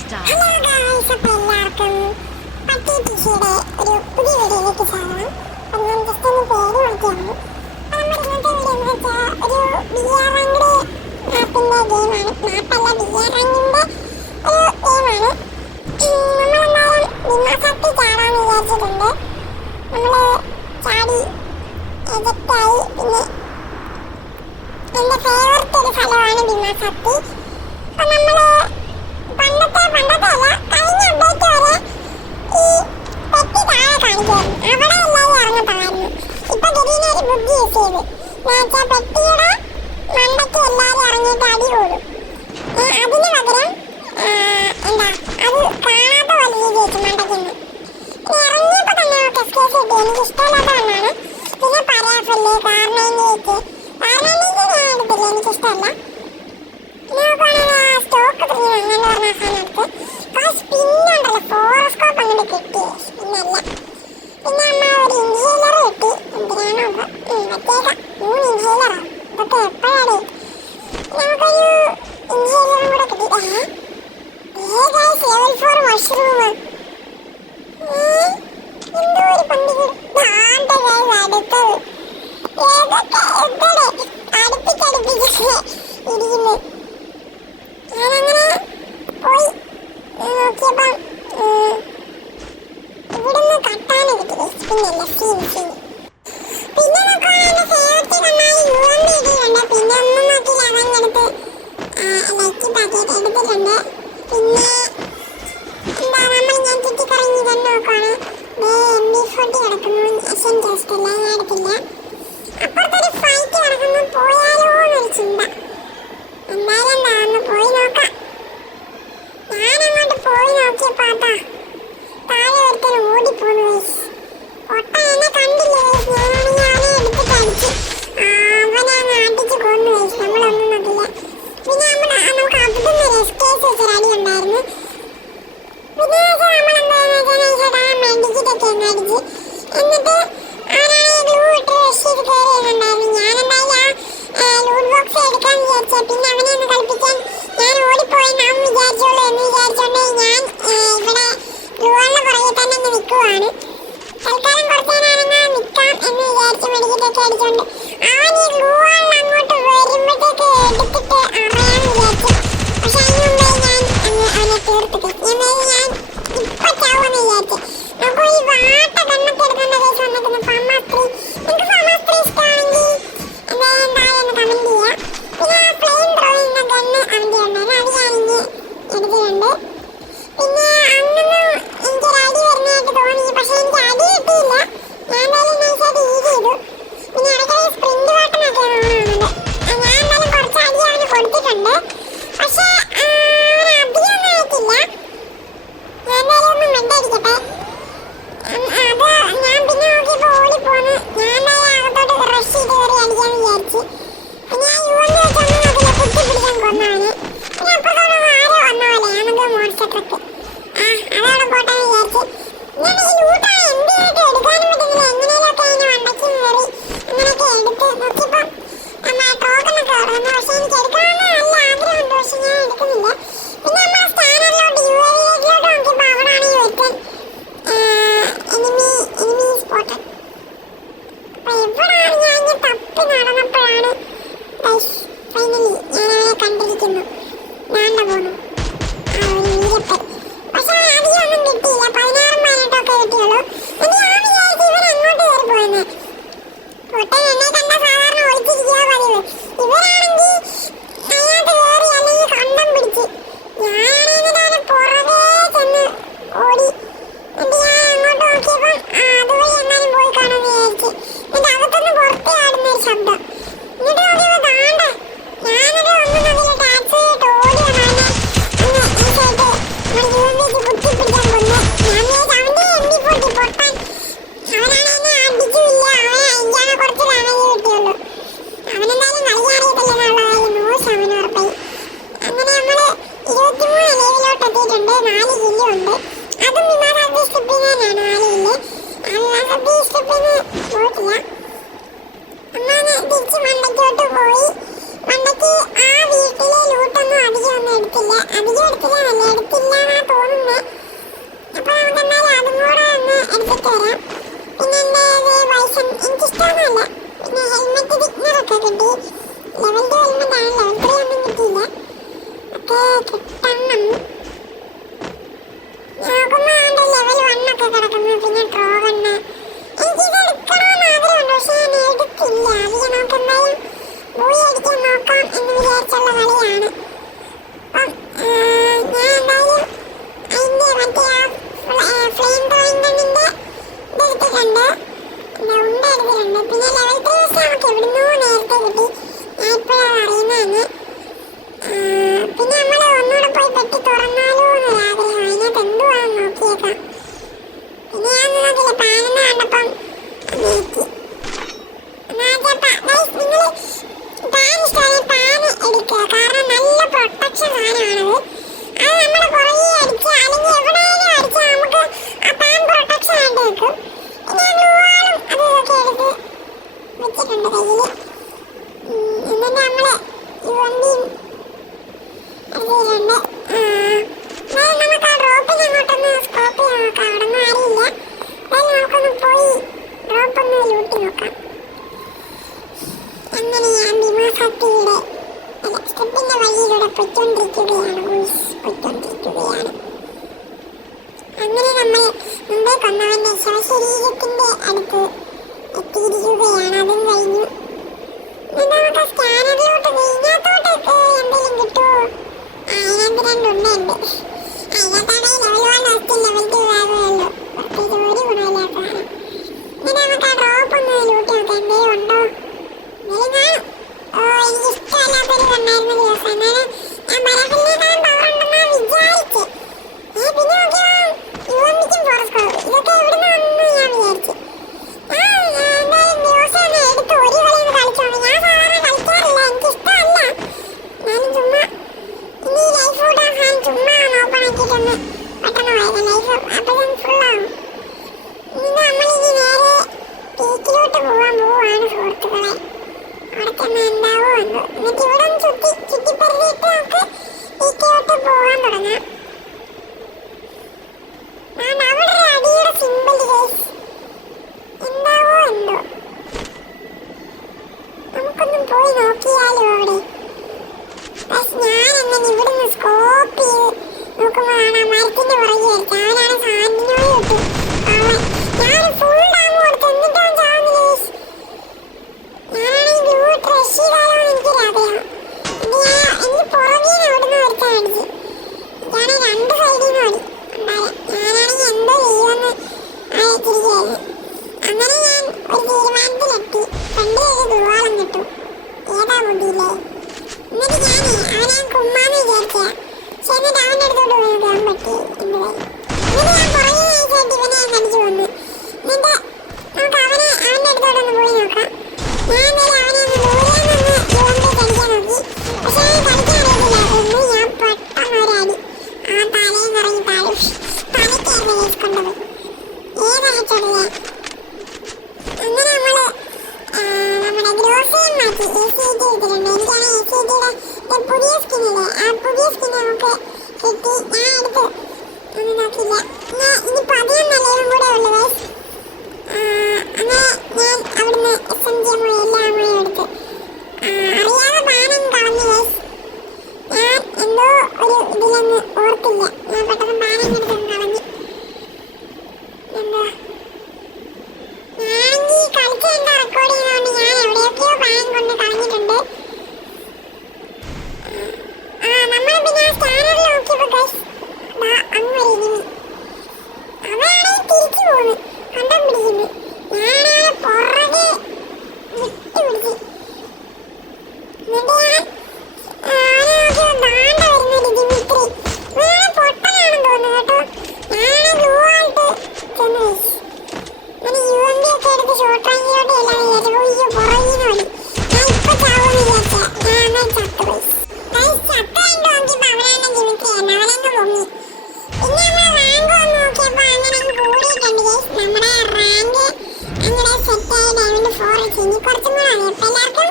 stop. Hello guys, അപ്പോൾ എല്ലാവർക്കും പട്ടി ടിഷിയുടെ ഒരു പുതിയ വീഡിയോയിലേക്ക് സ്വാഗതം. അപ്പോൾ ഞാൻ ജസ്റ്റ് ഒന്ന് പേര് മാറ്റിയാണ്. അപ്പോൾ നമ്മുടെ ഇന്നത്തെ വീഡിയോ എന്ന് വെച്ചാൽ ഒരു ബിയറാങ്കിൻ്റെ മാപ്പിൻ്റെ ഗെയിമാണ്. മാപ്പല്ല, ബിയറാങ്കിൻ്റെ ഒരു ഗെയിമാണ്. നമ്മളെന്തായാലും വിമാസത്തിൽ ചാടാമെന്ന് വിചാരിച്ചിട്ടുണ്ട്. നമ്മൾ ചാടി എജക്റ്റായി. പിന്നെ എൻ്റെ ഫേവററ്റ് ഒരു സ്ഥലമാണ് വിമാസത്തിൽ. അപ്പോൾ നമ്മൾ പണ്ടത്തെ അല്ല, കഴിഞ്ഞ അപ്ഡേറ്റ് വരെ ഈ പെട്ടി താഴെ കാണിക്കുമായിരുന്നു. അവിടെ എല്ലാവരും ഇറങ്ങത്തായിരുന്നു. ഇപ്പൊ ഗരീന ഒരു ബുദ്ധി യൂസ് ചെയ്ത് എന്നുവെച്ചാൽ പെട്ടിയുടെ മണ്ടയ്ക്ക് എല്ലാവരും ഇറങ്ങിയിട്ട് അടി കൂടും. അതിന് പകരം എന്താ അത് കാണാത്ത പോലെ രീതി വെച്ചു മണ്ടയ്ക്കുന്ന്. ഇറങ്ങിയപ്പോൾ തന്നെ ടെസ്കേസ് കിട്ടി. എനിക്ക് ഇഷ്ടമില്ലാത്തതുകൊണ്ടാണ്. പിന്നെ പരാഫില് കാർണേഞ്ചേക്ക് ഞാൻ എടുത്തില്ല, എനിക്കിഷ്ടമല്ല. സ്റ്റോക്ക് അങ്ങനെ പറഞ്ഞ സാധനത്ത് സ്പിന്നുണ്ടല്ലോ, ഫോറോസ്കോപ്പ് അങ്ങോട്ട് കിട്ടി. സ്പിന്നല്ല. പിന്നെ അമ്മ ഒരു ഇൻഹേലർ കിട്ടി. എന്തിനാണോ വെച്ചേക്കാം. 3 ഇൻഹേലറാണ്. ഇതൊക്കെ എപ്പോഴാണ് നമുക്കൊരു ഇൻഹേലറും കൂടെ കിട്ടി. Level 4 mushroom. എന്തോ ഒരു പന്തികൾ അടുത്തത് ഏതൊക്കെ എവിടെ അടുപ്പിച്ച് ഇരിക്കുന്നു. ഞാനങ്ങനെ പോയി നോക്കിയപ്പം ഇവിടുന്ന് കട്ടാന് കിട്ടി. സ്പിന്നല്ല, പിന്നെ നോക്കുവാണ് എൻ്റെ ഫേവററ്റ് കണ്ണായി UMP ഇട്ടിട്ടുണ്ട്. പിന്നെ ഒന്നും നോക്കിയില്ല, അതങ്ങെടുത്ത് ലൈക്കിപ്പാക്കിയിട്ട് എടുത്തിട്ടുണ്ട്. പിന്നെ എന്താ ഞാൻ ചുറ്റിക്കറങ്ങി തന്നെ നോക്കുവാണ്. MB40 കിടക്കുന്നു. ഇൻട്രസ്റ്റ് ഇല്ല, ഞാൻ എടുത്തില്ല. അപ്പുറത്തൊരു ഫൈറ്റ് കിടക്കുന്നു. പോയാലോ എന്നൊരു ചിന്ത. എന്തായാലും എന്താ ഒന്ന് പോയി നോക്കാം. ഞാനങ്ങോട്ട് പോയി നോക്കിയപ്പോ താഴെ ഒരുത്തൻ ഓടിപ്പോന്നു. പൊട്ട എന്നെ കണ്ടില്ലേ? ഞാനാണെങ്കിൽ അവനെ എടുത്തിട്ട് അടിച്ച് അവനെ അങ്ങ് അടിച്ച് കൊന്നു. നമ്മളൊന്നും നോക്കില്ല. പിന്നെ നമുക്ക് അവിടുന്ന് റെസ്കേസ് വെച്ചൊരു അടി ഉണ്ടായിരുന്നു. പിന്നെ നമ്മളെന്താണെന്ന് വെച്ചാൽ മെഡിക്കറ്റൊക്കെ ഒന്ന് അടിച്ച് എന്നിട്ട് അവനാണെങ്കിൽ ഗ്ലൂ ഇട്ട് റഷ് ചെയ്ത് കയറിയിട്ടുണ്ടായിരുന്നു. ഞാനെന്തായാലും ലൂട്ട് ബോക്സ് എടുക്കാന്ന് വിചാരിച്ച. പിന്നെ അവനെ ഒന്ന് കളിപ്പിക്കാൻ ഞാൻ ഓടിപ്പോയി നാം വിചാരിച്ചോളൂ എന്ന് വിചാരിച്ചോണ്ട് ഞാൻ ഇവിടെ ഗ്ലൂവാളിന്റെ പുറകെ തന്നെ അങ്ങ് നിൽക്കുവാണ്. തൽക്കാലം കുറച്ച് നേരം നിൽക്കാം എന്ന് വിചാരിച്ച് മെഡിക്കറ്റൊക്കെ അടിച്ചോണ്ട് അവൻ ഈ ഗ്ലൂവാളിൽ അങ്ങോട്ട് വരുമ്പോഴത്തേക്ക് എടുത്തിട്ട് അറിയാന്ന് വിചാരിച്ചു. പക്ഷെ അതിന് മുമ്പേ ഞാൻ അവനെ തീർത്തിട്ട് ഞാൻ ഇപ്പൊ ചാവെന്ന് വിചാരിച്ചു. അപ്പോൾ ഈ വാട്ട കണ്ണൊക്കെ എടുക്കേണ്ട കേസ് വന്നിട്ടുണ്ട്. ഫമാസ്ത്രീ, നിങ്ങൾക്ക് ഫമാസ്ത്രീ ഇഷ്ടമാണെങ്കിൽ എന്തായാലും താഴെ ഒന്ന് കമന്റ് ചെയ്യാം. പിന്നെ ആ പ്ലെയിൻ ത്രോയിങ് ഗണ്ണ് അവൻ്റെ ഉണ്ടായിരുന്നു, അത് ഞാനിങ്ങ് എടുത്തിട്ടുണ്ട്. പിന്നെ അന്നൊന്നും എനിക്കൊരു അടി വരുന്നതായിട്ട് തോന്നി, പക്ഷെ എനിക്ക് അടി കിട്ടിയില്ല. ഞാൻ എന്തായാലും നൈസായിട്ട് ഈസ് ചെയ്തു. പിന്നെ ഇടയ്ക്ക് സ്പ്രിന്റ് വാട്ടനൊക്കെ കാണുന്നുണ്ട്. ഞാൻ എന്തായാലും കുറച്ച് അടി അവന് കൊടുത്തിട്ടുണ്ട്. പക്ഷെ അവന് അധികമൊന്നും ആയിട്ടില്ല. ഞാൻ എന്തായാലും ഒന്ന് മെഡടിക്കട്ടെ. ഞാൻ പിന്നെ നോക്കിയപ്പോൾ ഓടിപ്പോന്ന്. ഞാൻ എന്തായാലും അകത്തോട്ട് റഷ് ചെയ്ത് കയറി അടിക്കാന്ന് വിചാരിച്ചു. പിന്നെ ആ UMP വെച്ചൊന്നും നോക്കില്ല, കുത്തിപ്പിടിക്കാൻ കൊന്നവന്. പിന്നെ അപ്പുറത്തോടെ ആരോ വന്ന പോലെയാണെന്തോ മോൺസ്റ്റർ ട്രക്ക്. അതവിടെ പോട്ടെന്ന് വിചാരിച്ചു. ഞാൻ ഈ ലൂട്ടാ MP ആയിട്ട് എടുക്കാനും പറ്റുന്നില്ല. എങ്ങനെയൊക്കെ അതിന് വണ്ടയ്ക്ക് കയറി അങ്ങനെയൊക്കെ എടുത്ത് നോക്കിയപ്പോൾ ടോക്കണൊക്കെ പറഞ്ഞു. പക്ഷെ എനിക്ക് എടുക്കണമെന്ന് നല്ല ആഗ്രഹമുണ്ട്, പക്ഷെ ഞാൻ എടുക്കുന്നില്ല. പിന്നെ നമ്മൾ സ്കാനറിലോട്ട് UAV-യിലോട്ട് നോക്കിയപ്പോൾ അവിടാണ് ഈ ഒരുത്തൻ എനിമി സ്പോട്ടഡ്. അപ്പോൾ എവിടാണ് ഞാൻ ഇങ്ങനെ തപ്പി നടന്നപ്പോഴാണ് ഫൈനലി ഞാൻ അവനെ കണ്ടിരിക്കുന്നു. ഞാണ്ട പോന്നു ആ ഒരു വീരപ്പൻ. പക്ഷെ അധികമൊന്നും കിട്ടിയില്ല, 16-18ഒക്കെ കിട്ടിയുള്ളൂ. എന്നിട്ട് ഞാൻ വിചാരിച്ചു ഇവൻ അങ്ങോട്ട് കയറി പോയെന്ന്. പൊട്ടൻ എന്നെ കണ്ട സാധാരണ ഒളിച്ചിരിക്കുക പതിവ്. ഇവരാണെങ്കിൽ അതിനകത്ത് കയറി അല്ലെങ്കിൽ കണ്ടം പിടിച്ച്. ഞാനാണെങ്കിൽ അവനെ പുറകെ ചെന്ന് ഓടി. എന്നിട്ട് ഞാൻ അങ്ങോട്ട് നോക്കിയപ്പോൾ അതുവഴി എങ്ങാനും പോയി കാണുമെന്ന് വിചാരിച്ചു. എന്നിട്ട് അകത്തുനിന്ന് പുറത്തേ ആടുന്നൊരു ശബ്ദം. എന്നിട്ട് നോക്കിയപ്പോൾ താണ്ട ഞാനത് ഒന്നും നോക്കില്ല, ടാക്സി ആയിട്ട് ഓടി വന്നവനെ അങ്ങ് ഈസായിട്ട് UMP കുത്തിപ്പിടിക്കാൻ കൊന്നു. ഞാൻ വിചാരിച്ചു അവൻ്റെ MB40 പൊട്ടാൻ. അവനാണെങ്കിൽ എന്നെ അടിച്ചുമില്ല. എനിക്കാണ് കുറച്ച് ഡാമേജ് കിട്ടിയുള്ളൂ. അവനെന്തായാലും കളി അറിയത്തില്ലെന്നുള്ളതായാലും 100% ഉറപ്പായി. അങ്ങനെ നമ്മൾ 23 ലെവലിലോട്ട് എത്തിയിട്ടുണ്ട്. 4 കില്ലുണ്ട്. അതും വിമാനത്തിൽ സ്റ്റിപ്പിങ്ങാനാണ് 4 കില്ല്. അല്ലാതെ സ്റ്റിപ്പിങ് പോയിട്ടില്ല. അമ്മാനെ തിരിച്ച് മണ്ടയ്ക്കോട്ട് പോയി. മണ്ടയ്ക്ക് ആ വീട്ടിലെ ലൂട്ടൊന്നും അധികം ഒന്നും എടുത്തില്ല. അധികം എടുത്തില്ല, നല്ല എടുത്തില്ല കിട്ടി. ലെവൽ 2 എലിമെന്റ് ആണ്, ലെവൽ 3 ഒന്നും കിട്ടിയില്ല. ഒക്കെ കിട്ടണം. നോക്കുമ്പോ ലെവൽ 1 ഒക്കെ കിടക്കുന്നു. പിന്നെ ട്രോഗണ് എനിക്കിത് എടുക്കണമെന്ന് ആഗ്രഹമുണ്ട്, പക്ഷെ ഞാൻ എടുക്കില്ല. അധികം നമുക്ക് എന്തായാലും ബൂയി അടിക്കാൻ നോക്കാം എന്ന് വിചാരിച്ചുള്ള കളിയാണ്. അപ്പം ഞാൻ എന്തായാലും അതിൻ്റെ മറ്റേ ഫ്ലെയിം ത്രോയിങ് ഗണ്ണിൻ്റെ ഇതെടുത്തിട്ടുണ്ട്, ഉണ്ട എടുത്തിട്ടുണ്ട്. പിന്നെ ലെവൽ 3 വെച്ച് നമുക്ക് എവിടുന്നോ നേരത്തെ കിട്ടി, ഞാൻ ഇപ്പോഴാണ് അറിയുന്നതെന്ന്. പിന്നെ നമ്മൾ ഒന്നുകൂടെ പോയി പെട്ടി തുറന്നാലോ എന്നൊരാഗ്രഹം, അതിനകത്ത് എന്തുവാണെന്ന് നോക്കിയേക്കാം. പിന്നെ ഞാൻ നോക്കില്ല, പാനെന്ന് കണ്ടപ്പം നീക്കി. നിങ്ങൾ പാൻ ഇഷ്ടമായി പാൻ എടുക്കുക, കാരണം നല്ല പ്രൊട്ടക്ഷൻ സാധനമാണത്. അത് നമ്മുടെ പുറകെ അടിക്കുക അല്ലെങ്കിൽ എവിടെയെങ്കിലും അടിച്ചാൽ നമുക്ക് ആ പാൻ പ്രൊട്ടക്ഷൻ ആയിട്ട് വെക്കും. പിന്നെ ഗ്ലൂവാളും അത് ഇതൊക്കെ എടുത്ത് വെച്ചിട്ടുണ്ട് കയ്യിൽ. എന്നിട്ട് നമ്മൾ ഈ വണ്ടിയും അതിലുണ്ട്. നമുക്ക് ആ ഡ്രോപ്പിൽ അങ്ങോട്ടൊന്ന് സ്കോപ്പ് ചെയ്ത് നോക്കാം, അവിടെ ഒന്നും ആരുമില്ല. അതായത് നമുക്കൊന്ന് പോയി ഡ്രോപ്പ് ഒന്ന് ലൂട്ടി നോക്കാം. അങ്ങനെ ഞാൻ ഭീമാസക്തിയുടെ സ്റ്റെപ്പിന്റെ വഴിയിലൂടെ പൊയ്ക്കൊണ്ടിരിക്കുകയാണ്. അങ്ങനെ നമ്മൾ മുമ്പേ കൊന്നവന്റെ ശവശരീരത്തിന്റെ അടുത്ത് എത്തിയിരിക്കുകയാണ്. അതും കഴിഞ്ഞു. നമുക്ക് സ്കാനറിലോട്ട് ഇതിനകത്തോട്ട് എന്തെങ്കിലും കിട്ടുമോ? അതിനകത്ത് 2 ഉണ്ടുണ്ട്. അതിനകത്താണെങ്കിൽ ലെവൽ 1 ഹോസ്റ്റിൽ ലെവൽ 2 ആകുമല്ലോ. പ്രത്യേകിച്ച് ഒരു ഗുണമില്ലാത്തതാണ്. ഇങ്ങനെ നമുക്ക് ആ ഡ്രോപ്പ് ഒന്ന് ലൂട്ടി നോക്കാം, എന്തെങ്കിലും ഉണ്ടോ. എനിക്കിഷ്ടമല്ലാത്തൊരു കണ്ണായിരുന്ന ദിവസം. എന്നാലും ഞാൻ ബലഫിലിനേക്കാളും പവർ ഉണ്ടെന്നാ വിചാരിച്ച്. പിന്നെ നോക്കിയാൽ യുവമ്പിക്കും ഫോറസ്റ്റ് ഇതൊക്കെ എവിടുന്ന് വന്നു ഞാൻ വിചാരിച്ചു. എന്തായാലും ദിവസം ഒന്ന് എടുത്ത് ഒരു കളിയിൽ കളിച്ചോണ്ട്. ഞാൻ സാധാരണ കളിക്കാറില്ല, എനിക്കിഷ്ടമല്ല. ഞാനും ചുമ്മാ ഇനി ലൈഫ് കൂട്ടാൻ ഹാൻ ചുമ്മാ ഓപ്പൺ ആക്കിയിട്ടൊന്ന് പെട്ടെന്ന് പോയത് ലൈഫ് അപ്പം ഫുള്ളാവും. ഇനി നമ്മളിനി നേരെ പീക്കിലോട്ട് പോവാണ് സുഹൃത്തുക്കളെ. അവിടെ ചെന്ന് എന്താവോ എന്തോ. എന്നിട്ട് ഇവിടെ ഒന്ന് ചുറ്റിപ്പരതിയിട്ട് നമുക്ക് പീക്കിലോട്ട് പോകാൻ തുടങ്ങാം. അവിടെ ഒരു അടിയുടെ സിമ്പിൾ കേസ് എന്താവോ എന്തോ. നമുക്കൊന്നും പോയി നോക്കിയാലോ അവിടെ. ഞാൻ അങ്ങനെ ഇവിടുന്ന് സ്കോപ്പ് ചെയ്ത് നോക്കുമ്പോഴാണ് മരത്തിന്റെ പുറകെ ആയിരിക്കും. അവനാണ് സാന്റിനോട് കിട്ടി. ഞാൻ ഫുൾ ഡാം കൊടുത്തു, എന്നിട്ടാണ് ചാവുന്നില്ല. ഞാനാണെങ്കിൽ ഗ്രൂട്ട് റഷ് ചെയ്താലോ എനിക്കൊരു ആഗ്രഹം. എനിക്ക് പുറകേന്ന് അവിടുന്ന് ഒരുത്താൻ അടിച്ചു. ഞാനാണെങ്കിൽ 2 സൈഡിൽ നിന്ന് ഓടി. ഞാനാണെങ്കിൽ എന്തോ ചെയ്യുമെന്ന് ആലോചിച്ചിരിക്കുകയായിരുന്നു. അങ്ങനെ ഞാൻ ഒരു തീരുമാനത്തിലെത്തി. ഫ്രണ്ടിലൊരു ഗ്ലൂവാളും കിട്ടും, ഏതാ ബുദ്ധിയില്ലേ. എന്നിട്ട് അവനെ കുമ്മാന്ന് വിചാരിക്കുക. പക്ഷെ എന്നിട്ട് അവൻ്റെ അടുത്തോട്ട് പോയി നോക്കാൻ പറ്റി എൻ്റെ കൈ. എന്നിട്ട് ഞാൻ പുറകെ നയിച്ചായിട്ട് ഇവനെ ഞാൻ കടിച്ചു കൊന്നു. എന്നിട്ട് നമുക്ക് അവൻ്റെ അടുത്തോട്ടൊന്ന് പോയി നോക്കാം. ഞാൻ എന്തായാലും അവനെ ഒന്ന് ദൂരെ നിന്ന് യുവമ്പേക്ക് അടിക്കാൻ നോക്കി. പക്ഷെ അവനെ കളിക്കാൻ അറിയത്തില്ലായിരുന്നു. ഞാൻ പെട്ടെന്ന് ഒരടി അവൻ തലയും കറങ്ങി തലയ്ക്കായിരുന്നു കേസ് കൊണ്ടത്. ഏതായിട്ടറിയാം. അങ്ങനെ നമ്മുടെ ഗ്രോസയും മാറ്റി ACT എടുത്തിട്ടുണ്ട്. എനിക്കാണ് ACTയുടെ പുതിയ സ്കിന്നില്ലേ, ആ പുതിയ സ്കിൻ നമുക്ക് കിട്ടി. ഞാൻ എടുത്ത് ഒന്നും നോക്കില്ല. ഇനിയിപ്പോൾ അധികം നല്ലതും കൂടെ ഉള്ളു ഗൈസ്. അങ്ങനെ ഞാൻ അവിടുന്ന് SMG എല്ലാ അമ്മയും എടുത്ത് അറിയാതെ പാനം കളഞ്ഞു ഗൈസ്. ഞാൻ എന്തോ ഒരു ഇതിലൊന്ന് ഓർത്തില്ല. ഞാൻ പെട്ടെന്ന് പാനം എടുത്തൊന്ന് കളഞ്ഞു. എന്താ ഞാനെങ്കിൽ കളിച്ച് എന്താ റെക്കോർഡ് ചെയ്യുന്നതുകൊണ്ട് ഞാൻ എവിടെയൊക്കെയോ പാൻ കൊണ്ട് കളഞ്ഞിട്ടുണ്ട്. നമ്മൾ പിന്നെ സ്കാനറിൽ നോക്കിയപ്പോൾ ഗൈസ് അങ്ങ് ഒരു ഇനിമി. അവനാണെങ്കിൽ തിരിച്ചു പോകുന്നു, കണ്ടം പിടിക്കുന്നു. ഞാനാണെങ്കിൽ പുറകെ വിട്ടുപിടിച്ച്. എന്നിട്ട് ഞാൻ അവനെ നോക്കിയപ്പോൾ ദാണ്ട വരുന്നൊരു ഡിമിത്രി. ഇവനാണ് പൊട്ടനാണെന്ന് തോന്നുന്നു കേട്ടോ. ഞാനാണെങ്കിൽ ഗ്ലൂ ആയിട്ട് ചെന്ന് ഗൈസ്. അങ്ങനെ UMP ഒക്കെ എടുത്ത് ഷോർട്ട് റേഞ്ചിലോട്ട് എല്ലാം വിചാരിച്ചു. അയ്യോ പുറകിന്ന് ഓടി. ഞാൻ ഇപ്പൊ ചാവെന്ന് വിചാരിച്ച ഞാൻ അങ്ങനെ ചത്തു പോയി. ചത്ത കഴിഞ്ഞ് നോക്കിയപ്പോ അവനാണ് ജിമിത്രിയാണ്, അവനങ്ങ് പൊങ്ങി. പിന്നെ നമ്മൾ റാങ്ക് വന്ന് നോക്കിയപ്പോ അങ്ങനെ അങ്ങ് കൂടിയിട്ടുണ്ട് ഗൈസ്. നമ്മുടെ റാങ്ക് അങ്ങനെ സെറ്റായി ഡയമണ്ട് 4 വെച്ച്. ഇനി കുറച്ചും കൂടെ ആണ്. അപ്പൊ എല്ലാവർക്കും